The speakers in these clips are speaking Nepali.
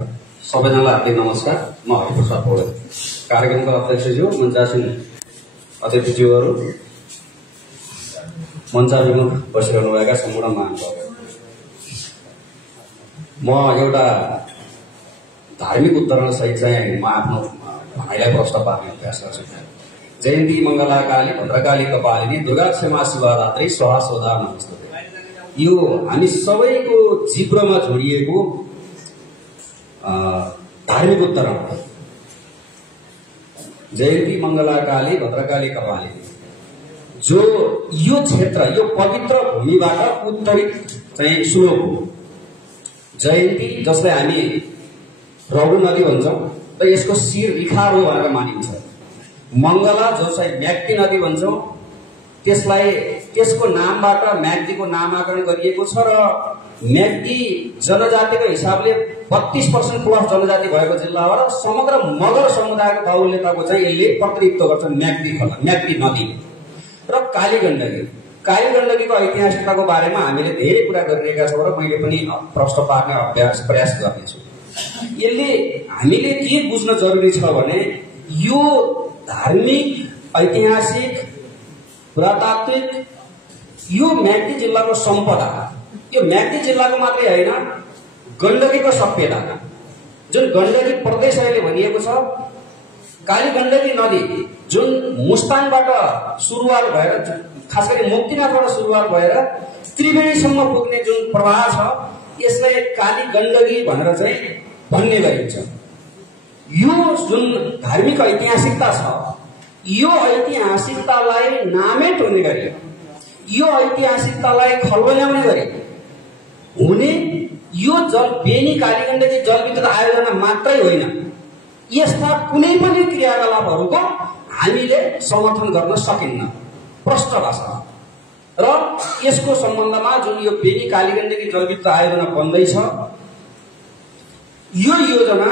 सबैजनालाई हार्दिक नमस्कार। म हरिप्रसाद पौडेल, कार्यक्रमका अध्यक्षज्यू, मञ्चासीन अतिथिज्यूहरू, मञ्चाभिमुख बसिरहनुभएका सम्पूर्ण महानुभावहरू, म एउटा धार्मिक उद्धरण सहित चाहिँ म आफ्नो भनाइलाई प्रश्न पार्ने अभ्यास गर्छु। जयन्ती मङ्गला काली भद्रकाली कपालिनी दुर्गा क्षमा शिवरात्रि स्वाहा स्वधा नमस्ते। यो हामी सबैको जिब्रोमा जोडिएको धार्मिक उद्धरण हो। जयन्ती मङ्गला काली भद्रकाली कपालिनी, जो यो क्षेत्र, यो पवित्र भूमिबाट उद्धरित चाहिँ श्लोक हो। जयन्ती, जसलाई हामी रघु नदी भन्छौं र यसको शिर रिखार हो भनेर मानिन्छ। मङ्गला, जो चाहिँ म्याग्दी नदी भन्छौं, त्यसको नामबाट म्याग्दीको नामाकरण गरिएको छ र म्याग्दी जनजातिको हिसाबले 32% प्लस जनजाति भएको जिल्ला हो र समग्र मगर समुदायको बाहुल्यताको चाहिँ यसले प्रतिनिधित्व गर्छ। म्याग्दी नदी र काली गण्डकीको ऐतिहासिकताको बारेमा हामीले धेरै कुरा गरिरहेका छौँ र मैले पनि प्रश्न पार्ने प्रयास गर्नेछु। यसले हामीले के बुझ्न जरुरी छ भने यो धार्मिक, ऐतिहासिक, पुरातात्विक यो म्याग्दी जिल्लाको सम्पदा, यो म्याग्दी जिल्लाको मात्रै होइन, गण्डकीको सभ्यता, जुन गण्डकी प्रदेश अहिले भनिएको छ, काली गण्डकी नदी जुन मुस्ताङबाट सुरुवात भएर, खास गरी मुक्तिनाथबाट सुरुवात भएर त्रिवेणीसम्म पुग्ने जुन प्रवाह छ, यसलाई काली गण्डकी भनेर चाहिँ भन्ने गरिन्छ। यो जुन धार्मिक ऐतिहासिकता छ, यो ऐतिहासिकतालाई नामेट हुने गरी, यो ऐतिहासिकतालाई खलबल्याउने गरी हुने यो बेनी काली गण्डकी जलविद्युत आयोजना मात्रै होइन, यस्ता कुनै पनि क्रियाकलापहरूको हामीले समर्थन गर्न सकिन्न प्रष्ट भाषामा। र यसको सम्बन्धमा जुन यो बेनी काली गण्डकी जलविद्युत आयोजना बन्दैछ, यो योजना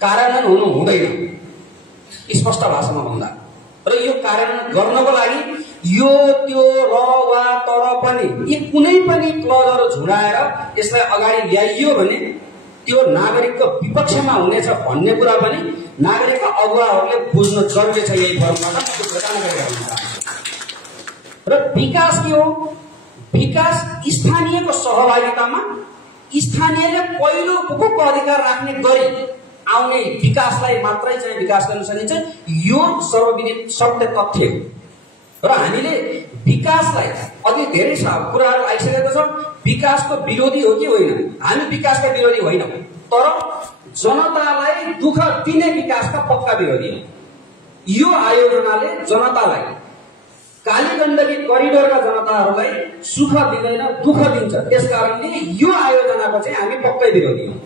कार्यान्वयन हुनु हुँदैन, स्पष्ट भाषामा भन्दा। र यो कार्यान्वयन गर्नको लागि यो त्यो र वा तर पनि यी कुनै पनि क्लजहरू झुडाएर यसलाई अगाडि ल्याइयो भने त्यो नागरिकको विपक्षमा हुनेछ भन्ने कुरा पनि नागरिकका अगुवाहरूले बुझ्न जरुरी छ। यही फर्मबाट र विकास के हो? विकास स्थानीयको सहभागितामा, स्थानीयले पहिलो उपभोग अधिकार राख्ने गरी आउने विकासलाई मात्रै चाहिँ विकास गर्न सकिन्छ। यो सर्वविदित सत्य तथ्य हो। र हामीले विकासलाई अघि धेरै कुराहरू आइसकेको छ। विकासको विरोधी हो कि होइन? हामी विकासका विरोधी होइनौँ, तर जनतालाई दुःख दिने विकासका पक्का विरोधी हो। यो आयोजनाले जनतालाई, काली गण्डकी करिडोरका जनताहरूलाई सुख दिँदैन, दुःख दिन्छ। त्यसकारणले यो आयोजनाको चाहिँ हामी पक्कै विरोधी हौँ।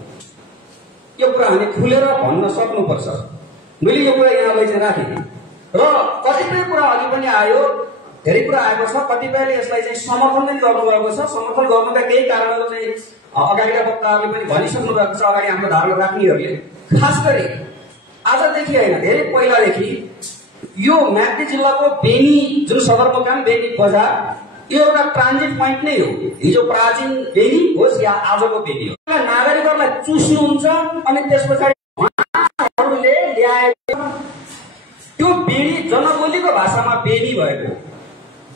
यो कुरा हामी खुलेर भन्न सक्नुपर्छ। मैले यो कुरा यहाँलाई चाहिँ राखेँ र कतिपय कुरा अघि पनि आयो, धेरै कुरा आएको छ। कतिपयले यसलाई चाहिँ समर्थन पनि गर्नुभएको छ। समर्थन गर्नुका केही कारणहरू चाहिँ अगाडिका वक्ताहरूले पनि भनिसक्नु भएको छ, अगाडि हाम्रो धारणा राख्नेहरूले। खास गरी आजदेखि होइन, धेरै पहिलादेखि यो म्याग्दी जिल्लाको बेनी जुन सदरमुकाम, बेनी बजार, यो एउटा ट्रान्जिट पोइन्ट नै हो। हिजो प्राचीन बेनी होस् या आजको बेनी हो, नागरिकहरूलाई चुस्नुहुन्छ अनि त्यस पछाडि उहाँहरूले ल्याएको त्यो बेनी जनबोलीको भाषामा बेनी भएको।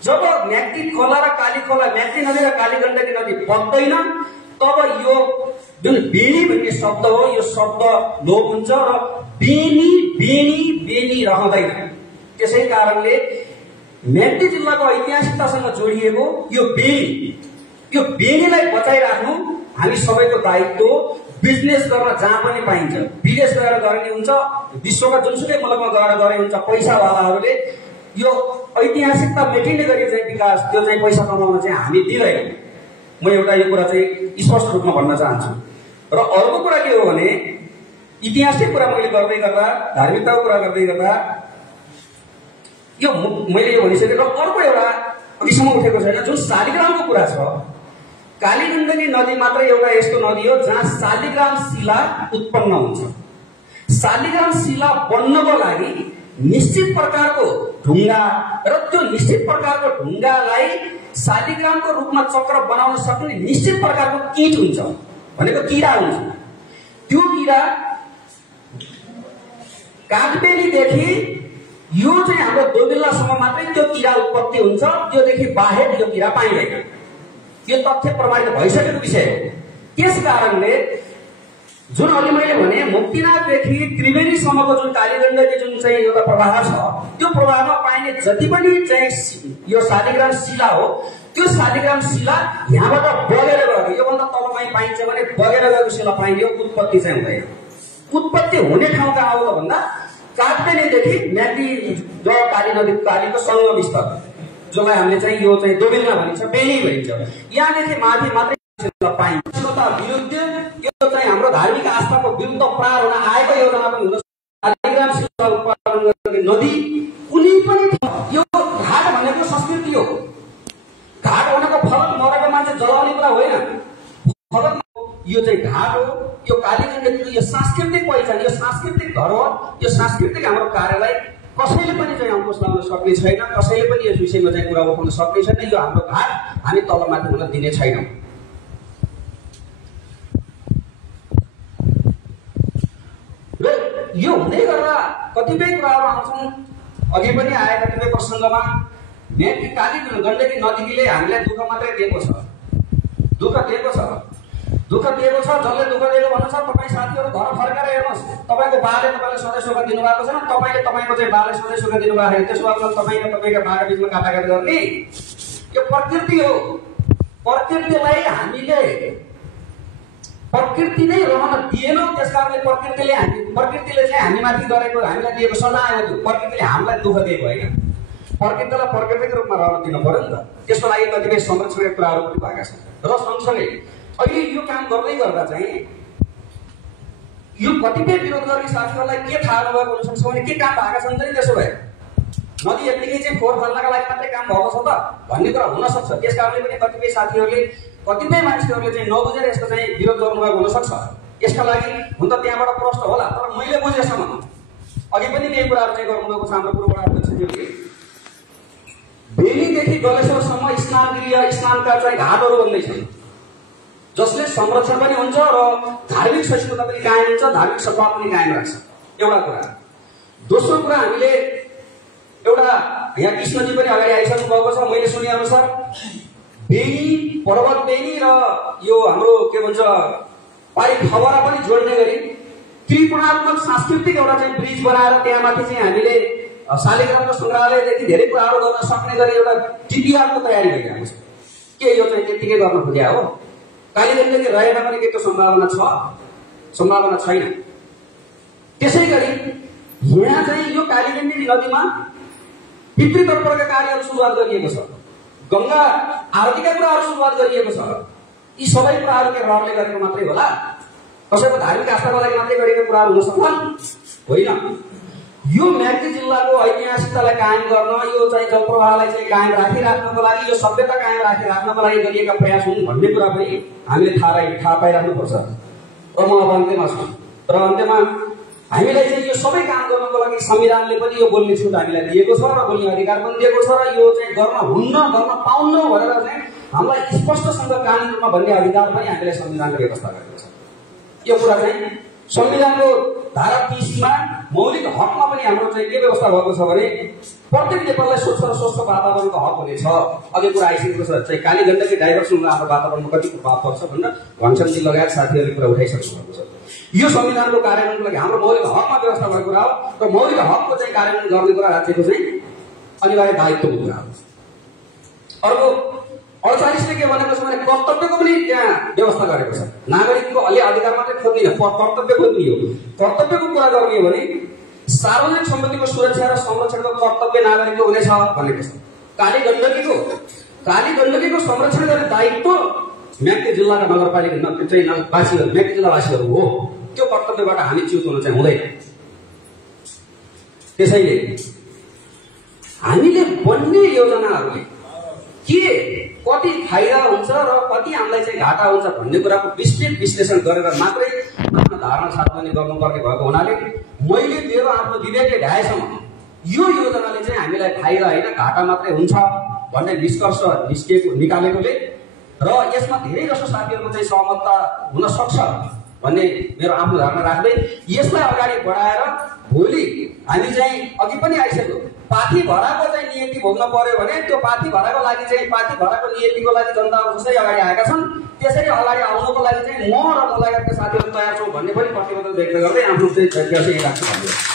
जब म्याग्दी खोला र काली खोला, म्याग्दी नदी र काली गण्डकी नदी बग्दैन, तब यो जुन बेनी भन्ने शब्द हो, यो शब्द लोप हुन्छ र बेनी बेनी बेनी रहँदैन। त्यसै कारणले म्याग्दी जिल्लाको ऐतिहासिकतासँग जोडिएको यो बेनीलाई बचाइराख्नु हामी सबैको दायित्व। बिजनेस गर्न जहाँ पनि पाइन्छ, विदेश गएर गर्ने हुन्छ, विश्वका जुनसुकै मुलुकमा गएर गरे हुन्छ, पैसावालाहरूले यो ऐतिहासिकता मेटिने गरी चाहिँ विकास, त्यो चाहिँ पैसा कमाउन चाहिँ हामी दिँदैनौँ। म एउटा यो कुरा चाहिँ स्पष्ट रूपमा भन्न चाहन्छु। र अर्को कुरा के हो भने, इतिहासकै कुरा मैले गर्दै गर्दा, धार्मिकताको कुरा गर्दै गर्दा यो मैले यो भनिसकेको अर्को एउटा अघिसम्म उठेको छैन, जुन शालिग्रामको कुरा छ। काली गण्डकी नदी मात्र एउटा यस्तो नदी हो जहाँ शालिग्राम शिला उत्पन्न हुन्छ। शालिग्राम शिला बन्नको लागि निश्चित प्रकारको ढुङ्गा र त्यो निश्चित प्रकारको ढुङ्गालाई शालिग्रामको रूपमा चक्र बनाउन सक्ने निश्चित प्रकारको कीट हुन्छ, भनेको किरा हुन्छ। त्यो किरा काठबेलीदेखि यो चाहिँ हाम्रो दोबिल्लासम्म मात्रै त्यो किरा उत्पत्ति हुन्छ, त्योदेखि बाहेक यो किरा पाइँदैन। यो तथ्य प्रमाणित भइसकेको विषय हो। त्यस कारणले जुन अघि मैले भने मुक्तिनाथदेखि त्रिवेणीसम्मको जुन कालीगण्डकी जुन चाहिँ एउटा प्रवाह छ, त्यो प्रवाहमा पाइने जति पनि चाहिँ यो शालिग्राम शिला हो, त्यो शालिग्राम शिला यहाँबाट बगेर गएको, योभन्दा तलमै पाइन्छ भने बगेर गएको शिला पाइने, उत्पत्ति चाहिँ हुँदैन। उत्पत्ति हुने ठाउँ कहाँ हो त भन्दा काठबेलीदेखि म्याग्दी जो काली नदी कालीको सङ्गम स्थल, जसलाई हामीले चाहिँ यो चाहिँ दोबिल्ला भनिन्छ, बेनी भनिन्छ, यहाँदेखि माथि मात्रै पाइन्छ। विरुद्ध यो चाहिँ हाम्रो धार्मिक आस्थाको विरुद्ध प्रहार हुन आएको योजना पनि हुन शालिग्राम शिला उत्पादन गर्ने नदी कुनै पनि यो घाट भनेको संस्कृति हो। घाट भनेको फरक मरेको मान्छे जलाउने कुरा होइन, फरक यो चाहिँ घाट हो। यो कालीगण्डकीको यो सांस्कृतिक पहिचान, यो सांस्कृतिक धरोहर, यो सांस्कृतिक हाम्रो कार्यलाई कसैले पनि चाहिँ अंकुश लाउन सक्ने छैन, कसैले पनि यस विषयमा चाहिँ कुरा उठाउन सक्ने छैन। यो हाम्रो घाट हामी तलमाथि हुन दिने छैनौँ। र यो हुँदै गर्दा कतिपय कुराहरू आउँछन्, अघि पनि आए कतिपय प्रसङ्गमा कालीगण्डकी नदीले हामीलाई दुःख मात्रै दिएको छ, दुःख दिएको छ। जसले दुःख दिएको भन्नु छ, तपाईँ साथीहरू घर फर्केर हेर्नुहोस्, तपाईँको बाले तपाईँलाई सधैँ सुख दिनुभएको छैन, तपाईँले तपाईँको चाहिँ बाले सधैँ सुख दिनुभएको छ, त्यसो भए तपाईँ र तपाईँका बाका बिचमा काटाकाटी गर्ने यो प्रकृति हो। प्रकृतिलाई हामीले प्रकृति नै रहन दिएनौँ, त्यसकारणले प्रकृतिले चाहिँ हामीमाथि गरेको, हामीलाई दिएको सजाय हो। त्यो प्रकृतिले हामीलाई दुःख दिएको होइन, प्रकृतिलाई प्रकृतिको रूपमा रहन दिनु पर्यो नि त। त्यसको लागि कतिपय संरक्षणका कुराहरू पनि भएका छन्। र सँगसँगै अहिले यो काम गर्दै गर्दा चाहिँ यो कतिपय विरोध गर्ने साथीहरूलाई के थाहा नभएको हुनसक्छ भने के काम भएका छन् त नि, त्यसो भए नदी यत्तिकै चाहिँ फोहोर फाल्नका लागि मात्रै काम भएको छ त भन्ने कुरा हुनसक्छ। त्यस कारणले पनि कतिपय साथीहरूले, कतिपय मान्छेहरूले चाहिँ नबुझेर यसको चाहिँ विरोध गर्नुभएको हुनसक्छ। यसका लागि हुन त त्यहाँबाट प्रश्न होला, तर मैले बुझेसम्म अघि पनि केही कुराहरू चाहिँ गर्नुभएको छ हाम्रो पूर्वबाट अध्यक्षज्यूले। बेनीदेखि गलेश्वरसम्म स्नानगृह, स्नानका चाहिँ घाटहरू बन्दैछन्, जसले संरक्षण पनि हुन्छ र धार्मिक सहिष्णुता पनि कायम हुन्छ, धार्मिक सद्भाव पनि कायम राख्छ। एउटा कुरा। दोस्रो कुरा, हामीले एउटा यहाँ कृष्णजी पनि अगाडि आइसक्नु भएको छ, मैले सुने अनुसार बेनी, पर्वत बेनी र यो हाम्रो के भन्छ पारी खबरा पनि जोड्ने गरी त्रिपुरात्मक सांस्कृतिक एउटा चाहिँ ब्रिज बनाएर त्यहाँमाथि चाहिँ हामीले शालिग्रामको सङ्ग्रहालयदेखि धेरै कुराहरू गर्न सक्ने गरी एउटा डिपिआरको तयारी भइरहेको छ। के यो चाहिँ त्यतिकै गर्न खोज्या हो? कालीगण्डकी रहेन भने के त्यो सम्भावना छ? सम्भावना छैन। त्यसै गरी यहाँ चाहिँ यो कालीगण्डकी नदीमा पितृतर्पणका कार्यहरू सुरुवात गरिएको छ, गङ्गा आरतीका कुराहरू सुरुवात गरिएको छ। यी सबै कुराहरू के रहरले गरेको मात्रै होला? कसैको धार्मिक आस्थाको लागि मात्रै गरेको कुराहरू हुन सक्छन्? होइन। यो म्याग्दी जिल्लाको ऐतिहासिकतालाई कायम गर्न, यो चाहिँ जलप्रवाहलाई चाहिँ कायम राखिराख्नको लागि, यो सभ्यता कायम राखिराख्नको लागि गरिएका प्रयास हुन् भन्ने कुरा पनि हामीले थाहा पाइराख्नुपर्छ। र म अब अन्त्यमा छु। र अन्त्यमा हामीलाई चाहिँ यो सबै काम गर्नको लागि संविधानले पनि यो बोल्ने छुट हामीलाई दिएको छ र बोल्ने अधिकार पनि दिएको छ, र यो चाहिँ गर्न हुन्न, गर्न पाउन्न भनेर चाहिँ हामीलाई स्पष्टसँग कानुनी रूपमा भन्ने अधिकार पनि हामीलाई संविधानले व्यवस्था गरेको छ। यो कुरा चाहिँ संविधानको धारा 30 मा मौलिक हकमा पनि हाम्रो चाहिँ के व्यवस्था भएको छ भने प्रत्येक नेपाललाई स्वच्छ र स्वस्थ वातावरणको हक हुनेछ। अघि कुरा आइसकेको छ चाहिँ कालीगण्डकी डाइभर्सनले हाम्रो वातावरणमा कति प्रभाव पर्छ भनेर घनश्यामजी लगायत साथीहरूले कुरा उठाइसक्नु भएको छ। यो संविधानको कार्यान्वयनको लागि हाम्रो मौलिक हकमा व्यवस्था भएको कुरा हो, र मौलिक हकको चाहिँ कार्यान्वयन गर्ने कुरा राज्यको चाहिँ अनिवार्य दायित्वको कुरा हो। अर्को 48 ले के भनेको छ भने कर्तव्यको पनि त्यहाँ व्यवस्था गरेको छ। नागरिकको अलि अधिकार मात्रै खोज्ने कर्तव्य खोज्ने हो। कर्तव्यको कुरा गर्ने हो भने सार्वजनिक सम्पत्तिको सुरक्षा र संरक्षणको कर्तव्य नागरिकको हुनेछ भनेको छ। कालीगण्डकीको संरक्षण गर्ने दायित्व म्याग्दी जिल्लाका नगरपालिका चाहिँ वासीहरू, म्याग्दी जिल्लावासीहरू हो। त्यो कर्तव्यबाट हामी च्युत हुन चाहिँ हुँदैन। त्यसैले हामीले बन्ने योजनाहरूले के कति फाइदा हुन्छ र कति हामीलाई चाहिँ घाटा हुन्छ भन्ने कुराको विस्तृत विश्लेषण गरेर मात्रै आफ्नो धारणा सार्वजनिक गर्नुपर्ने भएको हुनाले मैले मेरो आफ्नो विवेकले भ्याएसम्म यो योजनाले चाहिँ हामीलाई फाइदा होइन घाटा मात्रै हुन्छ भन्ने निष्कर्ष निकालेकोले र यसमा धेरै जसो साथीहरूको चाहिँ सहमतता हुन सक्छ भन्ने मेरो आफ्नो धारणा राख्दै यसलाई अगाडि बढाएर भोलि हामी चाहिँ अघि पनि आइसक्यो पाथी भराको चाहिँ नियति भोग्न पर्यो भने त्यो पाथी भराको लागि चाहिँ पाथी भराको नियतिको लागि जनताहरू जसरी अगाडि आएका छन् त्यसरी अगाडि आउनको लागि चाहिँ म र म लगायतका साथीहरू तयार छौँ भन्ने पनि प्रतिबद्धता व्यक्त गर्दै आफ्नो चाहिँ राख्छु।